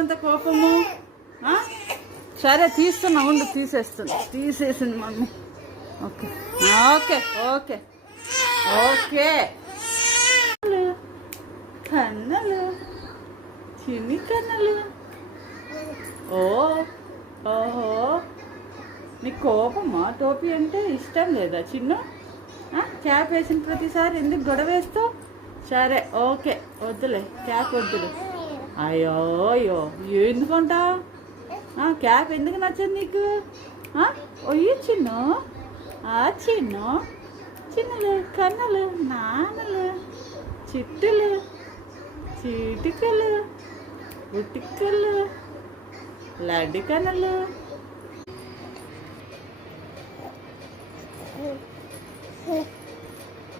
ఎంత కోపము. సరే తీస్తున్నా, ఉండు తీసేసింది mummy. Okay okay okay okay. కన్నలు, చిన్ని కన్నలు. ఓహో, నీ కోపమా? టోపీ అంటే ఇష్టం లేదా చిన్ను? క్యాప్ వేసిన ప్రతిసారి ఎందుకు గొడవ వేస్తావు? సరే ఓకే, వద్దులే, క్యాప్ వద్దులే. అయ్యో అయ్యో, ఎందుకుంటావు? క్యాప్ ఎందుకు నచ్చదు నీకు? ఒయ్యి చిన్ను, చిన్నలు, కన్నలు, నాన్నలు, చిట్టులు, చీటికలు, ఉటికలు, లడ్డు కన్నలు.